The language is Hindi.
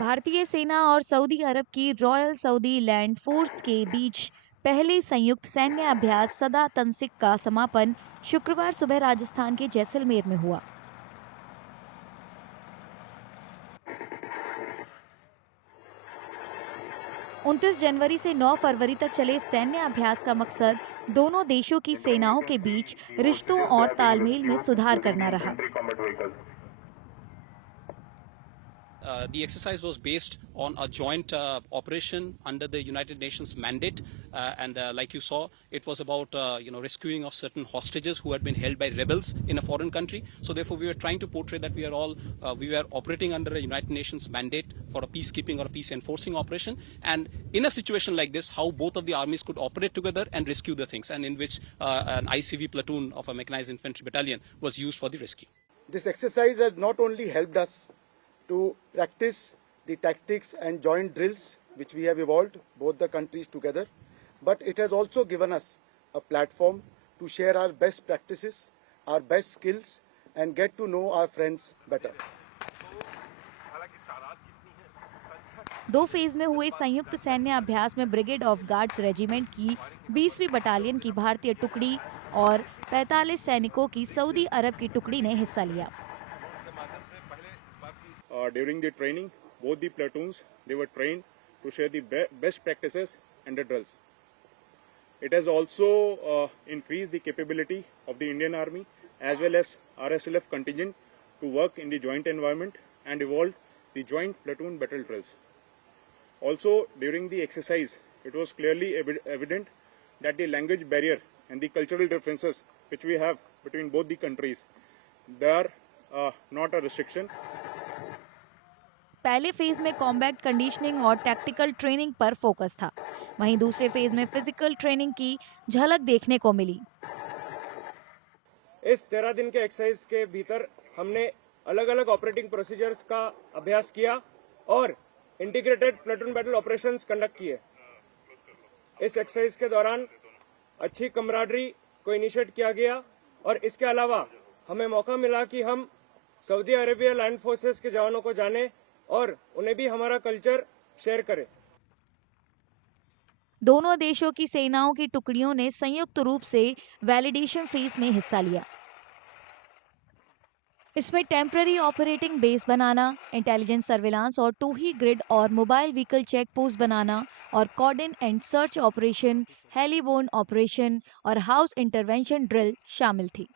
भारतीय सेना और सऊदी अरब की रॉयल सऊदी लैंड फोर्स के बीच पहले संयुक्त सैन्य अभ्यास सदा तंसिक का समापन शुक्रवार सुबह राजस्थान के जैसलमेर में हुआ। 29 जनवरी से 9 फरवरी तक चले सैन्य अभ्यास का मकसद दोनों देशों की सेनाओं के बीच रिश्तों और तालमेल में सुधार करना रहा। The exercise was based on a joint operation under the United Nations mandate, and like you saw, it was about rescuing of certain hostages who had been held by rebels in a foreign country. So therefore, we were trying to portray that we were operating under a United Nations mandate for a peacekeeping or a peace enforcing operation, and in a situation like this, how both of the armies could operate together and rescue the things, and in which an ICV platoon of a mechanized infantry battalion was used for the rescue. This exercise has not only helped us to practice the tactics and joint drills which we have evolved, both the countries together, but it has also given us a platform to share our best practices, our best skills, and get to know our friends better. दो फेज में हुए संयुक्त सैन्य अभ्यास में ब्रिगेड ऑफ गार्ड्स रेजिमेंट की 20वीं बटालियन की भारतीय टुकड़ी और 45 सैनिकों की सऊदी अरब की टुकड़ी ने हिस्सा लिया। During the training, both the platoons, they were trained to share the best practices and the drills. It has also increased the capability of the Indian Army as well as RSLF contingent to work in the joint environment and evolve the joint platoon battle drills. Also, during the exercise, it was clearly evident that the language barrier and the cultural differences which we have between both the countries, they are not a restriction. पहले फेज में कॉम्बैट कंडीशनिंग और टैक्टिकल ट्रेनिंग पर फोकस था, वहीं दूसरे फेज में फिजिकल ट्रेनिंग की झलक देखने को मिली। इस 13 दिन के एक्सरसाइज के भीतर हमने अलग अलग ऑपरेटिंग प्रोसीजर्स का अभ्यास किया और integrated platoon battle operations conduct किए। इस एक्सरसाइज के दौरान अच्छी कमराडरी को इनिशिएट किया गया और इसके अलावा हमें मौका मिला कि हम सऊदी अरेबिया लैंड फोर्सेस के जवानों को जाने और उन्हें भी हमारा कल्चर शेयर करें। दोनों देशों की सेनाओं की टुकड़ियों ने संयुक्त रूप से वैलिडेशन फेज में हिस्सा लिया। इसमें टेम्पररी ऑपरेटिंग बेस बनाना, इंटेलिजेंस सर्विलांस और टू ही ग्रिड और मोबाइल व्हीकल चेक पोस्ट बनाना और cordon and search operation, heliborne operation और हाउस इंटरवेंशन ड्रिल शामिल थी।